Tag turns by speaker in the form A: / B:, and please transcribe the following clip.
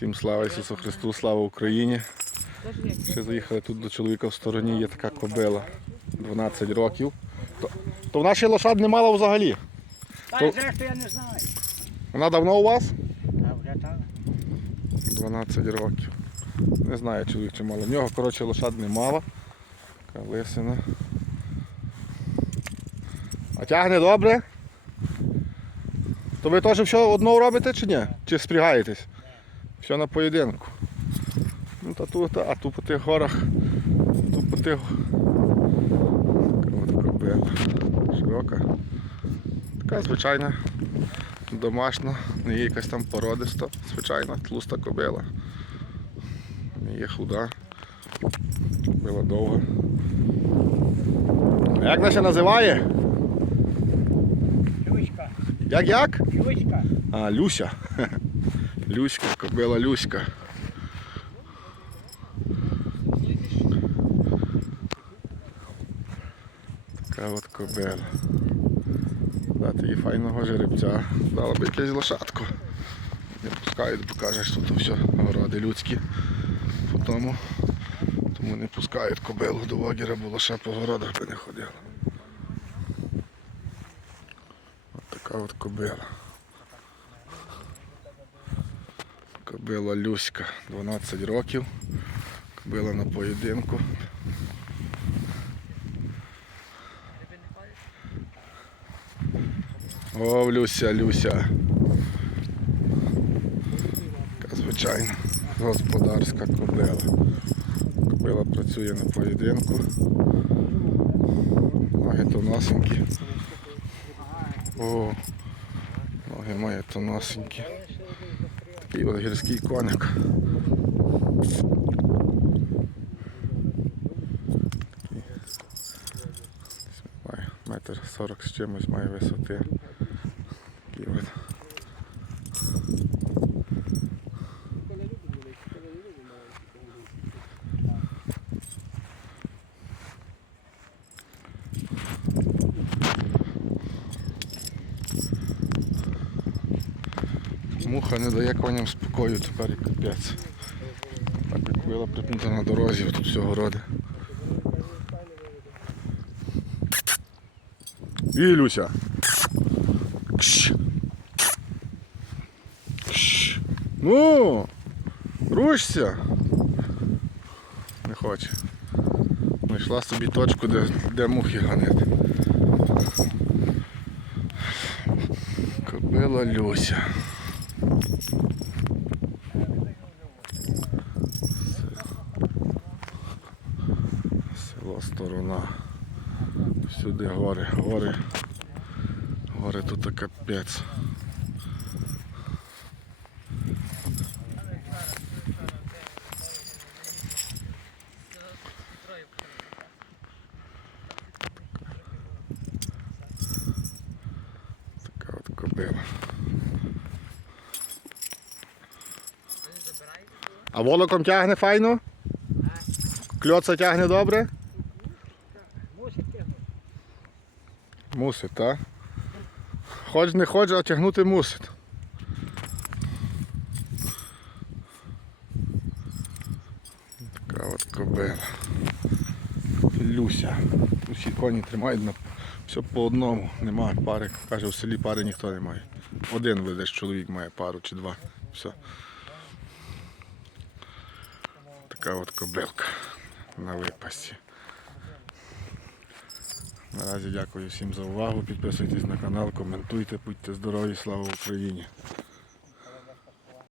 A: Всім слава Ісусу Христу, слава Україні. Ще заїхали тут до чоловіка в стороні, є така кобила. 12 років. То, то вона ще лошад не мала взагалі.
B: Та
A: То-
B: й зрештою я не знаю.
A: Вона давно у вас?
B: Вже так.
A: 12 років. Не знаю, чоловік чи мало. В нього, коротше, лошад не мала. Така лисина. А тягне добре? То ви теж все одного робите чи ні? Чи спрягаєтесь? Все на поєдинку. Ну та тут, а тут по тих горах, тут по тих. Кобила. Широка. Така звичайна, домашня, не є якась там породиста, звичайна, тлуста кобила. Не є худа. Кобила довга. А як ще називає?
B: Люська,
A: Як як?
B: Люська.
A: А, Люся. Люська, кобила Люська. Така от кобила. Дати їй файного жеребця. Дала б якесь лошадку. Не пускають, бо кажеш, то все городи людські. По тому, тому не пускають кобилу до вогіра, бо лише по городах би не ходила. От така от кобила. Кобила Люська, 12 років. Кобила на поєдинку. О, Люся, Люся. Така звичайна господарська кобила. Кобила працює на поєдинку. Ноги тоносенькі. О, ноги має тоносенькі. От гірський коник. Метр сорок з чимось має висоти. Такий от. Муха не дає коням спокою тепер і капець. Так як була припнута на дорозі, тут все городи. І Люся. Кш. Кш. Ну, рушся. Не хоче. Знайшла собі точку, де, де мухи ганити. Кобила Люся. Село сторона. Всюди гори, гори. Гори тут капець. Така от кобила. А волоком тягне файно? Кльоца тягне добре?
B: Мусить тягнути.
A: Мусить, так? Хоч не хоч, а тягнути мусить. Така от кобила. Люся. Усі коні тримають на все по одному. Немає пари. Каже, в селі пари ніхто не має. Один ведеш чоловік має пару чи два. Все. Така от кобилка на випасі. Наразі дякую всім за увагу. Підписуйтесь на канал, коментуйте, будьте здорові, слава Україні!